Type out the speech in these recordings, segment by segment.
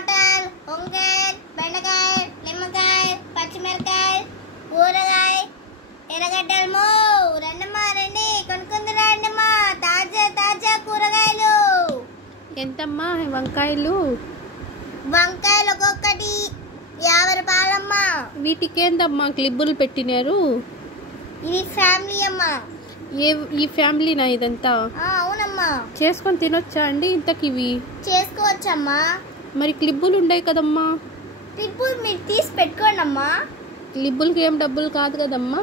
టమాటాలు, వంకాయలు, బెండకాయలు, నిమ్మకాయలు, పచ్చిమిరకాయలు, ఊరగాయ, ఎర్రగడ్డలు. రండమ్మా రండి, కొనుక్కుంది రండమ్మా, తాజా తాజా కూరగాయలు. ఎంతమ్మా వంకాయలు? వంకాయలు ఒక్కొక్కటి 50 రూపాయలమ్మా. వీటికేందమ్మా క్లిబ్బులు పెట్టినారు? ఇది ఫ్యామిలీ అమ్మా. ఈ ఫ్యామిలీనా ఇదంతా? అవునమ్మా. చేసుకొని తినొచ్చా అండి ఇంతకివి? చేసుకోవచ్చమ్మా. మరి క్లిబ్బులు ఉండవు కదమ్మా. క్లిబ్బులు మీరు తీసి పెట్టుకోండి అమ్మా. క్లిబ్బులకి ఏం డబ్బులు కాదు కదమ్మా.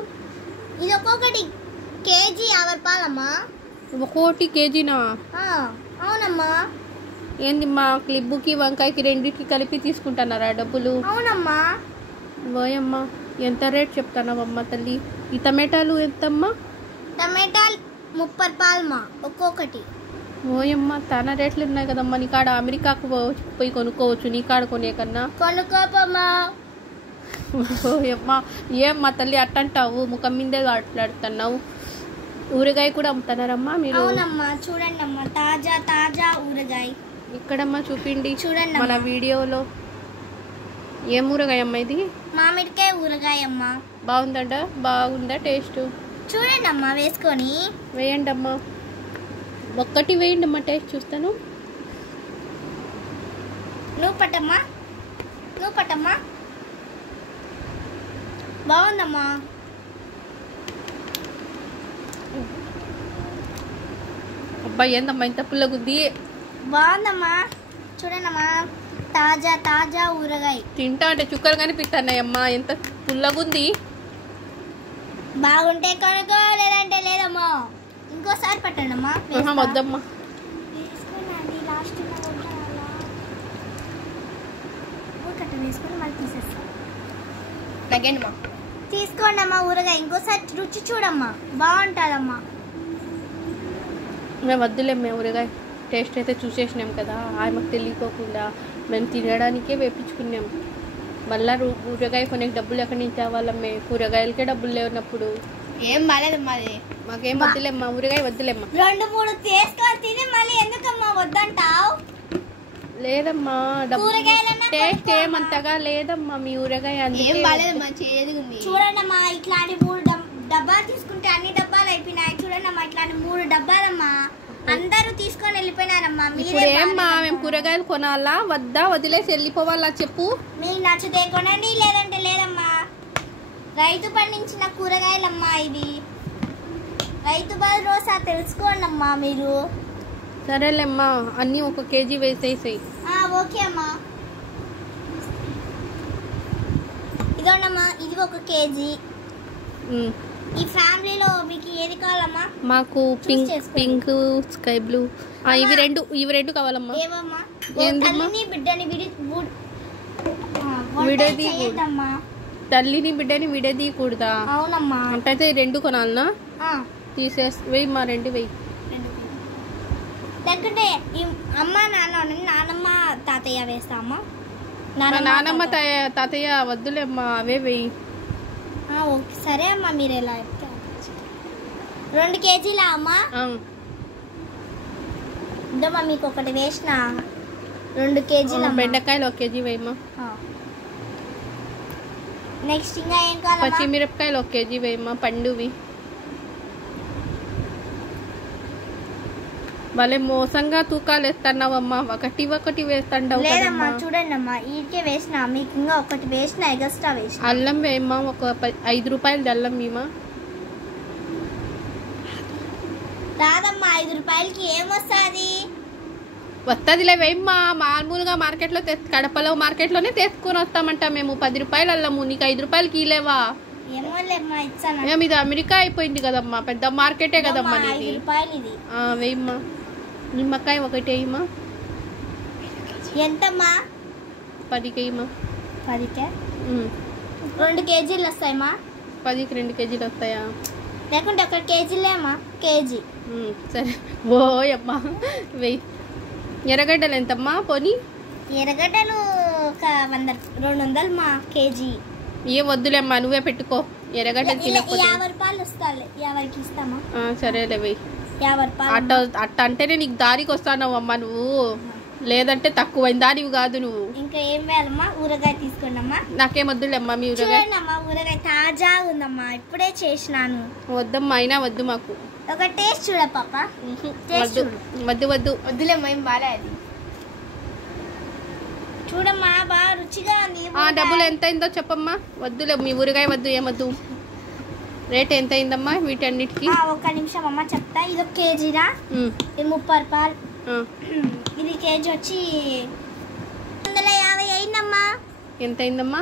ఇది ఒక్కొక్కటి కేజీ 50 రూపాయలమ్మా. ఒక్కోటి కేజీనా? అవునమ్మా. ఏంది మా క్లిబ్బుకి వంకాయకి రెండింటికి కలిపి తీసుకుంటున్నారా డబ్బులు? అవునమ్మా. ఓయమ్మా, ఎంత రేట్ చెప్తానవమ్మా తల్లి? ఈ టమాటాలు ఎంతమ్మా? టమాటాలు 30 రూపాయలమ్మా ఒక్కొక్కటి. ఓయమ్మా, చాలా రేట్లు ఉన్నాయి కదమ్మా. నీ కాడ అమెరికాకు పోయి కొనుక్కోవచ్చు, నీ కాడ కొనే కన్నా. కొనుక్కోపమ్మా. ఓయమ్మా, ఏమ్మా తల్లి అట్టంటావు? ముఖం మీదే మాట్లాడుతున్నావు. ఊరగాయ కూడా అమ్ముతున్నారమ్మా మీరు? అవునమ్మా. చూడండి అమ్మా, తాజా తాజా ఊరగాయ. ఇక్కడమ్మా చూపిండి చూడండి మన వీడియోలో. ఏం ఊరగాయ అమ్మా ఇది? మామిడికాయ ఊరగాయ అమ్మా. బాగుందంట? బాగుందా టేస్ట్? చూడండి అమ్మా, వేసుకొని వేయండి అమ్మా, ఒక్కటి వేయండి అమ్మా, టేస్ట్ చూస్తాను. నువ్వు పట్టమ్మా, నువ్వు పట్టమ్మా. బాగుందమ్మా. అబ్బాయి ఏందమ్మా ఇంత పుల్లగుద్ది? బాగుందమ్మా. చూడండమ్మా, తాజా తాజా ఊరగాయ. తింటా అంటే చుక్కలు కనిపిస్తున్నాయమ్మా, ఎంత పుల్లగుంది. బాగుంటే కనుకో, లేదంటే లేదమ్మా. ఇంకోసారి పట్టండి అమ్మా. వద్దమ్మా. వేసుకొని మళ్ళీ తీసేస్తాం. తీసుకోండి అమ్మా ఊరగాయ. ఇంకోసారి రుచి చూడమ్మా, బాగుంటుందమ్మా. మేము వద్దులేము ఊరగాయ, టేస్ట్ అయితే చూసేసినాం కదా. మాకు తెలియకోకుండా మేము తినడానికే వేపించుకున్నాం. మళ్ళీ ఊరగాయ కొనే డబ్బులు ఎక్కడి నుంచి తేవాలమ్మే? కూరగాయలకే డబ్బులు లేనప్పుడు ఏం బాలేదమ్మా. అది మాకేం వద్దులేమ్మా, ఊరగాయ వద్దులేమ్మా. 2-3 తీసుకొని తిని మళ్ళీ ఎందుకమ్మా వద్దంటావు? లేదమ్మా, టేస్ట్ ఏమంతగా లేదమ్మా మీ ఊరగాయ. చూడండి అమ్మా, ఇట్లాంటి 3 డబ్బాలు తీసుకుంటే అన్ని డబ్బాలు అయిపోయినాయి. చూడండి అమ్మా, ఇట్లాంటి 3 డబ్బాలమ్మా. అందరూ తీసుకొని వెళ్ళిపోయినారమ్మా. మీరేమ్మా మేము కూరగాయలు కొనాలా వద్దా, వదిలేసి వెళ్ళిపోవాలా చెప్పు? మీకు నచ్చితే కొనండి, లేదంటే లేదమ్మా. రైతు పండించిన కూరగాయలమ్మా ఇవి. రైతు భరోసా తెలుసుకోండి అమ్మా మీరు. సరేలేమ్మా, అన్నీ 1 కేజీ వేసేసాయి. ఓకే అమ్మా. ఇదోండమ్మా, ఇది 1 కేజీ. ఈ ఫ్యామిలీలో మీకు ఏది కావాలమ్మా? మాకు పింక్ స్కై బ్లూ. ఇవి రెండు కావాలమ్మా. ఏమమ్మా? తల్లిని బిడ్డని తల్లిని బిడ్డని విడదీయకూడదా? అవునమ్మా. అంటే 2 కొనాలనా? వేయమ్మా, 2 వేయి. లేకుంటే అమ్మ నాన్నమ్మ తాతయ్య వేస్తామా? నానమ్మ తాతయ్య వద్దులేమ్మా, అవే వేయి. ఓకే సరే అమ్మా, మీరు ఎలా 2 కేజీలా అమ్మా? ఇదమ్మా, మీకు ఒకటి వేసిన 2 కేజీలు. బెండకాయలు 1 కేజీ వేయమ్మా. నెక్స్ట్ ఇంకా ఏం కావాలి? పచ్చిమిరపకాయలు 1 కేజీ వేయమ్మా, పండువి. భలే మోసంగా తూకాలు వేస్తున్నావమ్మా, ఒకటి వేస్తాండవు. లేదమ్మా, చూడండి అమ్మా, ఈకే వేసిన, మీకు ఇంకా ఒకటి వేసిన, ఎగస్ట్రా వేసిన. అల్లం వేయమ్మా, ఒక 5 రూపాయలది అల్లం వేయమ్మా. రాదమ్మా, 5 రూపాయలకి ఏమొస్తుంది? వస్తుందిలే, వేయమ్మా. మామూలుగా మార్కెట్లో కడపలో మార్కెట్లోనే తీసుకుని వస్తామంట మేము. 10 రూపాయలు అల్లము, నీకు 5 రూపాయలకి ఇలేవా? ఏమోలేమ్మా, ఇచ్చాను. మేము ఇది అమెరికా అయిపోయింది కదమ్మా, పెద్ద మార్కెటే కదమ్మా నీది. 5 రూపాయలు ఇది. వేయమ్మా. నిమ్మకాయ 1 వేయమ్మా. ఎంతమ్మా? 10కి వేయమ్మా. 10కే 2 కేజీలు వస్తాయమ్మా? 10కి 2 కేజీలు వస్తాయా? లేకుంటే 1 కేజీలేమ్మా, కేజీ. సరే ఓయమ్మా, వెయ్యి. ఎర్రగడ్డలు ఎంతమ్మా? పోనీ ఎర్రగడ్డలు ఒక 200 మా కేజీ. ఏం వద్దులేమ్మా, నువ్వే పెట్టుకో. ఎర్రగడ్డలు తినకపోతే 50 రూపాయలు వస్తాయి. 50కి ఇస్తామా? సరేలే వెయ్యి. 50 రూపాయలు. అట్ట అంటేనే నీకు దారికి వస్తానమ్మా నువ్వు. లేదంటే తక్కువైంది దానివి కాదు నువ్వు. ఇంకా ఏం వేయాలమ్మా? ఊరగాయ తీసుకోండి అమ్మా. నాకేం వద్దులేమ్మా మీ ఊరగాయ. చూడండి అమ్మా, ఊరగాయ తాజాగా ఉందమ్మా, ఇప్పుడే చేసినాను. వద్దమ్మా, అయినా వద్దు మాకు. ఒక టేస్ట్ చూడ పాప. వద్దు వద్దు వద్దు వద్దులేమ్మా, ఏం బాలే అది. చూడమ్మా బాగా రుచిగా ఉంది. డబ్బులు ఎంత అయిందో చెప్పమ్మా. వద్దులే మీ ఊరగాయ వద్దు, ఏమొద్దు. రేట్ ఎంత అయిందమ్మా వీటన్నిటికి? ఒక్క నిమిషం అమ్మ చెప్తా. ఇది 1 కేజీరా, ఇది 30 రూపాయలు. ఇది కేజీ వచ్చి 550 అయిందమ్మా. ఎంత అయిందమ్మా?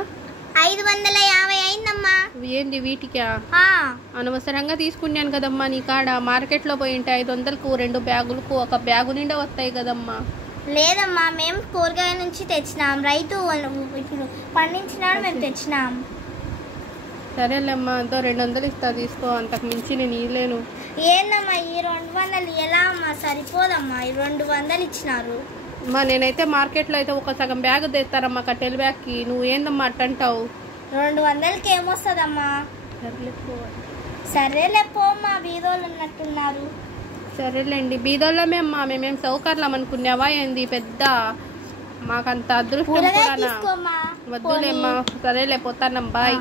550 అయిందమ్మా. ఏంది వీటికా? అనవసరంగా తీసుకున్నాను కదమ్మా నీ కాడ. మార్కెట్లో పోయి ఉంటే 500కు 2 బ్యాగులకు 1 బ్యాగు నిండా వస్తాయి కదమ్మా. లేదమ్మా, మేము కూరగాయ నుంచి తెచ్చినాం. రైతు ఇప్పుడు పండించినాడు, మేము తెచ్చినాం. సరేలేమ్మా, అంతా 200 ఇస్తా, తీసుకో. అంతకు మించి నేను ఇవ్వలేను. ఏందమ్మా ఈ 200? ఎలా అమ్మా? సరిపోదమ్మా, ఈ 200 ఇచ్చినారు. అమ్మా నేనైతే మార్కెట్లో అయితే 1 సగం బ్యాగ్ తెస్తారమ్మా కట్టెల బ్యాగ్కి. నువ్వు ఏందమ్మా అట్టంటావు? 200కి ఏమొస్తుందమ్మా? సరేలే పోమ్మా, బీదోళ్ళు ఉన్నట్టున్నారు. సరేలేండి, బీదోళ్ళమే అమ్మా. మేమేం సౌకర్యం అనుకున్నావా ఏంది పెద్ద? మాకంత అదృష్టం కూడా. వద్దులేమ్మా, సరేలే పోతానమ్మా, బాయ్.